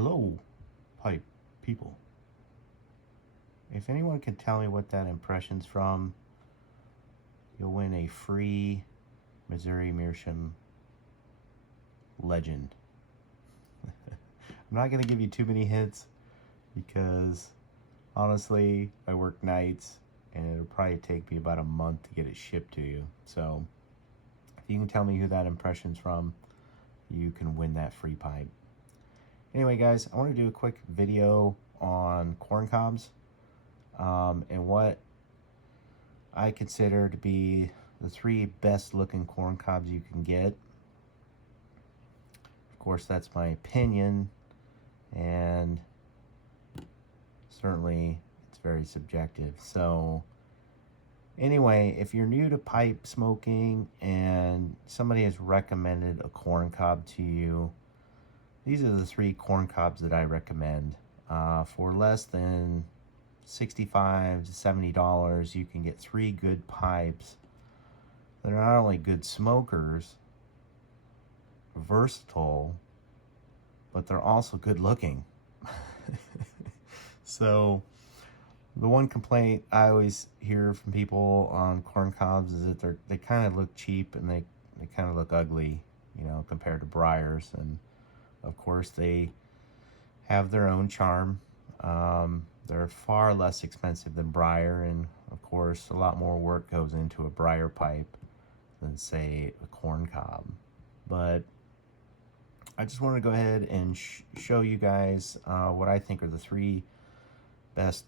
Hello, pipe people. If anyone can tell me what that impression's from, you'll win a free Missouri Meerschaum legend. I'm not going to give you too many hints because honestly, I work nights and it'll probably take me about a month to get it shipped to you. So if you can tell me who that impression's from, you can win that free pipe. Anyway, guys, I want to do a quick video on corn cobs and what I consider to be the 3 best looking corn cobs you can get. Of course, that's my opinion, and certainly it's very subjective. So anyway, if you're new to pipe smoking and somebody has recommended a corn cob to you, these are the 3 corn cobs that I recommend. For less than $65 to $70, you can get 3 good pipes that are not only good smokers, versatile, but they're also good looking. So the one complaint I always hear from people on corn cobs is that they kind of look cheap and they kind of look ugly, you know, compared to briars. And of course they have their own charm. They're far less expensive than briar, and of course a lot more work goes into a briar pipe than say a corn cob. But I just want to go ahead and show you guys what I think are the 3 best,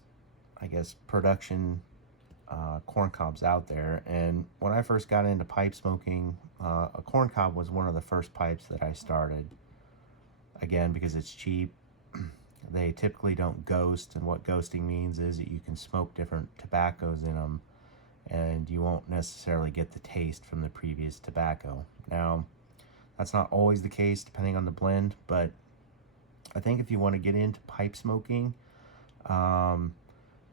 I guess, production corn cobs out there. And when I first got into pipe smoking, a corn cob was one of the first pipes that I started. Again, because it's cheap. They typically don't ghost, and what ghosting means is that you can smoke different tobaccos in them and you won't necessarily get the taste from the previous tobacco. Now, that's not always the case depending on the blend, but I think if you want to get into pipe smoking,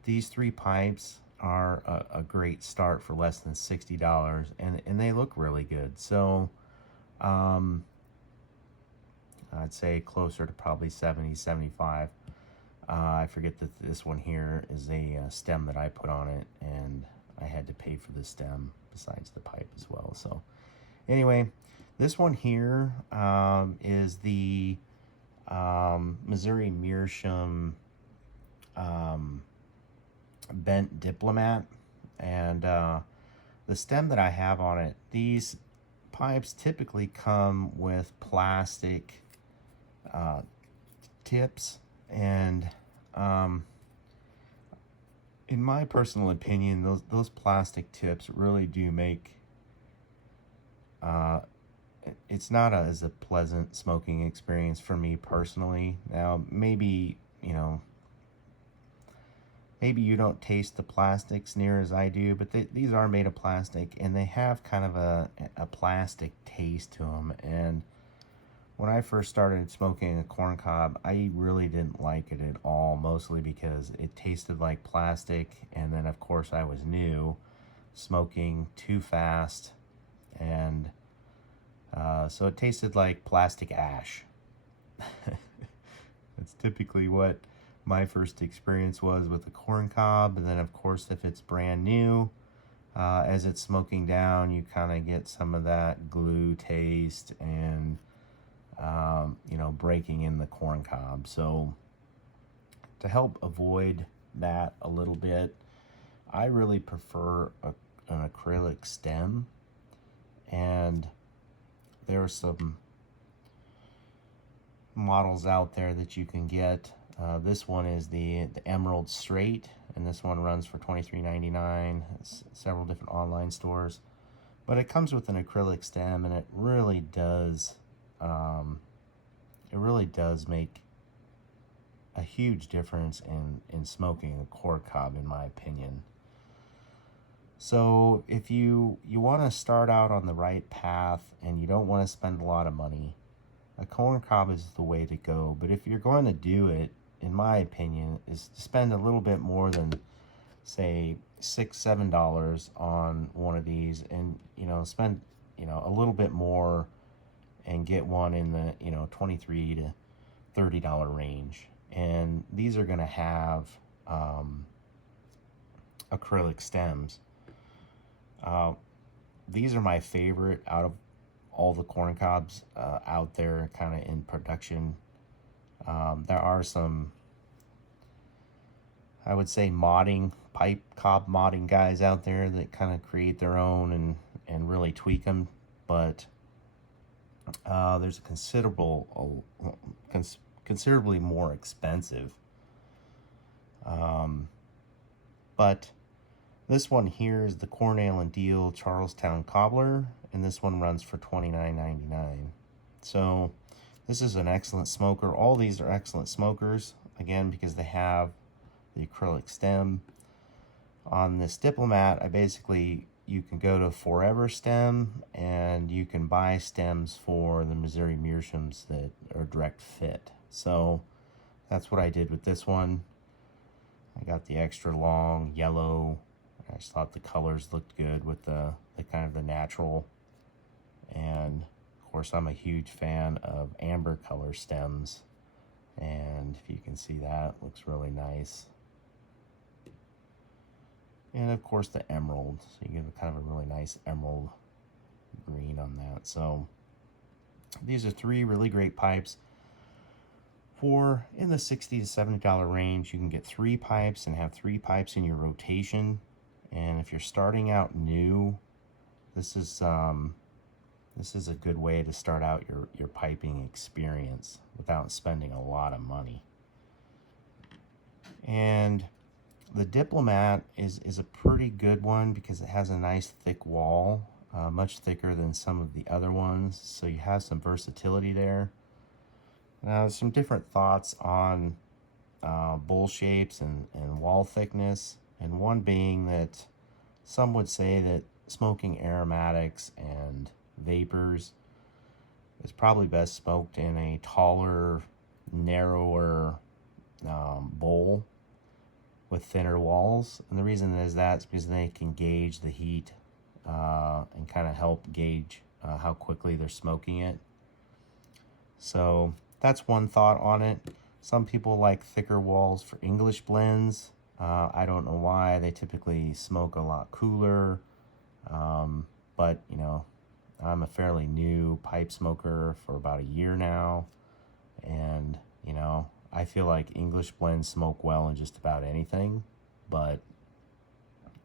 these 3 pipes are a great start for less than $60, and they look really good. So I'd say closer to probably 70, 75. I forget that this one here is a stem that I put on it, and I had to pay for the stem besides the pipe as well. So anyway, this one here is the Missouri Meerschaum bent diplomat, and the stem that I have on it, these pipes typically come with plastic tips, and in my personal opinion, those plastic tips really do make it's not as a pleasant smoking experience for me personally. Now, maybe, you know, maybe you don't taste the plastics near as I do, but these are made of plastic, and they have kind of a plastic taste to them. And when I first started smoking a corn cob, I really didn't like it at all, mostly because it tasted like plastic, and then of course I was new, smoking too fast, and so it tasted like plastic ash. That's typically what my first experience was with a corn cob. And then of course, if it's brand new, as it's smoking down, you kind of get some of that glue taste and you know, breaking in the corn cob. So to help avoid that a little bit, I really prefer an acrylic stem, and there are some models out there that you can get. This one is the Emerald Straight, and this one runs for $23.99. It's several different online stores, but it comes with an acrylic stem, and it really does make a huge difference in smoking a corn cob, in my opinion. So if you want to start out on the right path and you don't want to spend a lot of money, a corn cob is the way to go. But if you're going to do it, in my opinion, is to spend a little bit more than, say, $6-7 on one of these, and spend a little bit more and get one in the 23 to $30 range. And these are going to have acrylic stems. These are my favorite out of all the corn cobs out there kind of in production. There are some, I would say, pipe cob modding guys out there that kind of create their own and really tweak them. But there's a considerably more expensive. But this one here is the Cornell and Deal Charlestown Cobbler, and this one runs for $29.99. So this is an excellent smoker. All these are excellent smokers, again, because they have the acrylic stem. On this Diplomat, you can go to Forever Stem, and you can buy stems for the Missouri Meerschaums that are direct fit. So that's what I did with this one. I got the extra long yellow. I just thought the colors looked good with the kind of the natural. And of course, I'm a huge fan of amber color stems. And if you can see that, it looks really nice. And of course the emerald, so you get kind of a really nice emerald green on that. So these are 3 really great pipes. For in the $60 to $70 range, you can get 3 pipes and have 3 pipes in your rotation. And if you're starting out new, this is a good way to start out your piping experience without spending a lot of money. And the Diplomat is a pretty good one because it has a nice thick wall, much thicker than some of the other ones, so you have some versatility there. Now, some different thoughts on bowl shapes and wall thickness, and one being that some would say that smoking aromatics and vapors is probably best smoked in a taller, narrower bowl with thinner walls. And the reason is that's because they can gauge the heat and kind of help gauge how quickly they're smoking it. So that's one thought on it. Some people like thicker walls for English blends. I don't know why. They typically smoke a lot cooler. But, you know, I'm a fairly new pipe smoker for about a year now. And, you know, I feel like English blends smoke well in just about anything. But,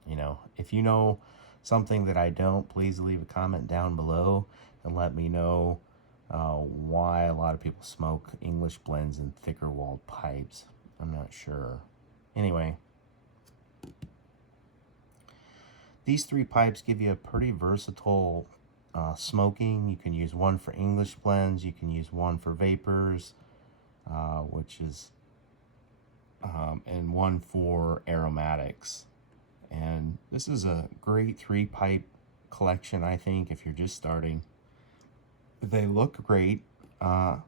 you know, if you know something that I don't, please leave a comment down below and let me know why a lot of people smoke English blends in thicker walled pipes. I'm not sure. Anyway, these 3 pipes give you a pretty versatile smoking. You can use one for English blends, you can use one for vapors, and one for aromatics. And this is a great 3 pipe collection, I think, if you're just starting. They look great. I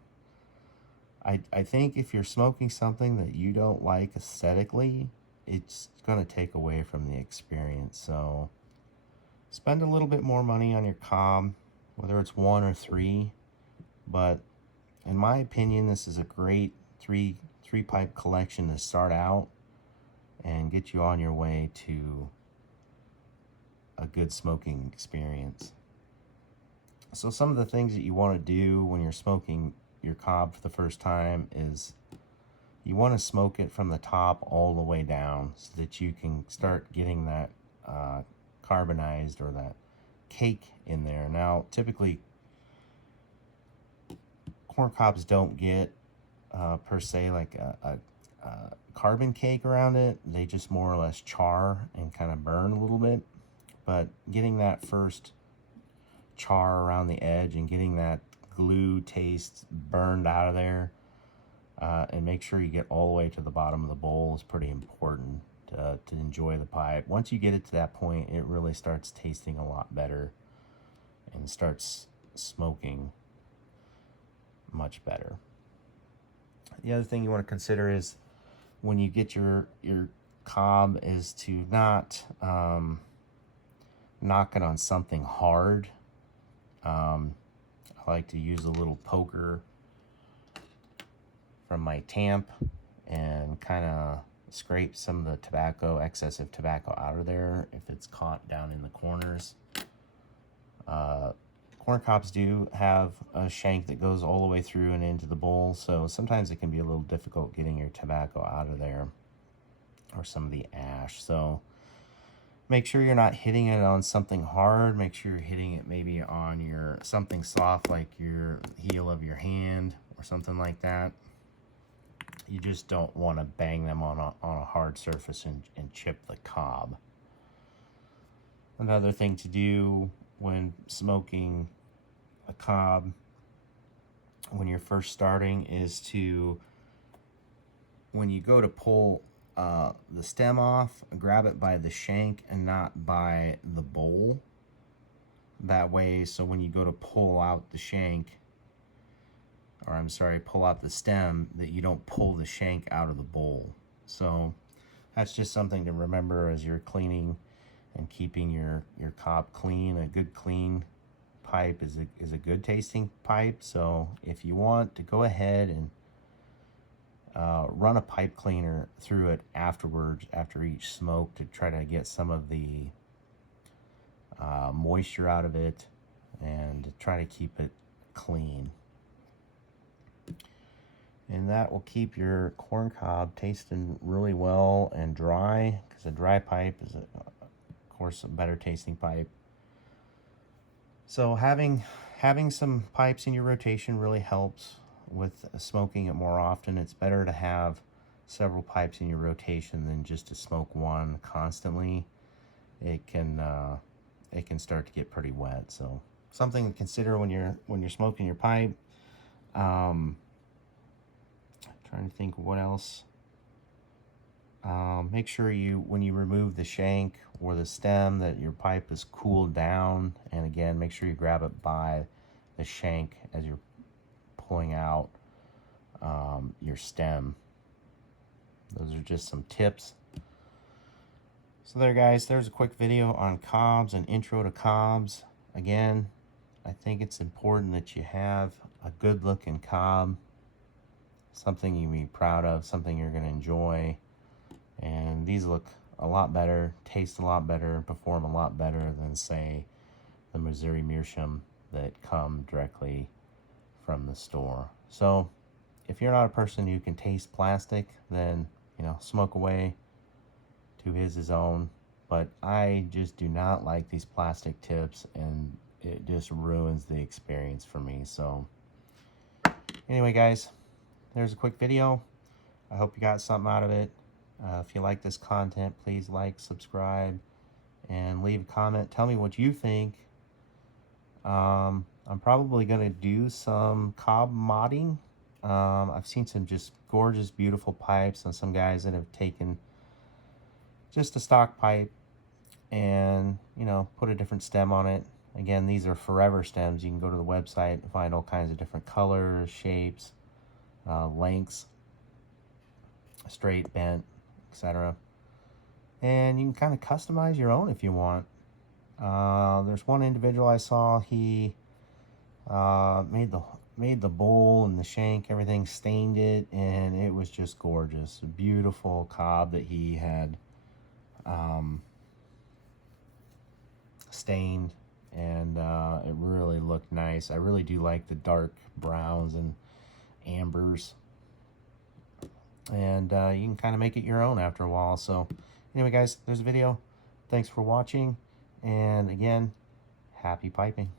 think if you're smoking something that you don't like aesthetically, it's going to take away from the experience. So spend a little bit more money on your cob, whether it's 1 or 3. But in my opinion, this is a great three pipe collection to start out and get you on your way to a good smoking experience. So some of the things that you want to do when you're smoking your cob for the first time is you want to smoke it from the top all the way down so that you can start getting that carbonized or that cake in there. Now, typically, corn cobs don't get per se like a carbon cake around it. They just more or less char and kind of burn a little bit. But getting that first char around the edge and getting that glue taste burned out of there, and make sure you get all the way to the bottom of the bowl is pretty important to enjoy the pipe. Once you get it to that point, it really starts tasting a lot better and starts smoking much better. The other thing you want to consider is when you get your cob is to not knock it on something hard. I like to use a little poker from my tamp and kind of scrape some of the tobacco, excessive tobacco out of there if it's caught down in the corners. Corn cobs do have a shank that goes all the way through and into the bowl, so sometimes it can be a little difficult getting your tobacco out of there, or some of the ash. So make sure you're not hitting it on something hard. Make sure you're hitting it maybe on your something soft, like your heel of your hand or something like that. You just don't want to bang them on a hard surface and chip the cob. Another thing to do when smoking a cob when you're first starting is to, when you go to pull the stem off, grab it by the shank and not by the bowl. That way, so when you go to pull out the shank, or I'm sorry, pull out the stem, that you don't pull the shank out of the bowl. So that's just something to remember as you're cleaning and keeping your cob clean. A good clean pipe is a good tasting pipe. So if you want to go ahead and run a pipe cleaner through it afterwards, after each smoke, to try to get some of the moisture out of it and to try to keep it clean. And that will keep your corn cob tasting really well and dry, because a dry pipe is, of course, a better tasting pipe. So having some pipes in your rotation really helps with smoking it more often. It's better to have several pipes in your rotation than just to smoke one constantly. It can start to get pretty wet. So something to consider when you're smoking your pipe. Trying to think what else. Make sure when you remove the shank or the stem, that your pipe is cooled down. And again, make sure you grab it by the shank as you're pulling out your stem. Those are just some tips. So there, guys, there's a quick video on cobs, an intro to cobs. Again, I think it's important that you have a good looking cob, something you can be proud of, something you're going to enjoy. And these look a lot better, taste a lot better, perform a lot better than, say, the Missouri Meerschaum that come directly from the store. So if you're not a person who can taste plastic, then, you know, smoke away. To his own. But I just do not like these plastic tips, and it just ruins the experience for me. So anyway, guys, there's a quick video. I hope you got something out of it. If you like this content, please like, subscribe, and leave a comment. Tell me what you think. I'm probably going to do some cob modding. I've seen some just gorgeous, beautiful pipes, and some guys that have taken just a stock pipe and, you know, put a different stem on it. Again, these are forever stems. You can go to the website and find all kinds of different colors, shapes, lengths, straight, bent, etc. And you can kind of customize your own if you want. There's one individual I saw, he made the bowl and the shank, everything, stained it, and it was just gorgeous. A beautiful cob that he had stained, and it really looked nice. I really do like the dark browns and ambers, and you can kind of make it your own after a while. So anyway, guys, there's a video. Thanks for watching, and again, happy piping.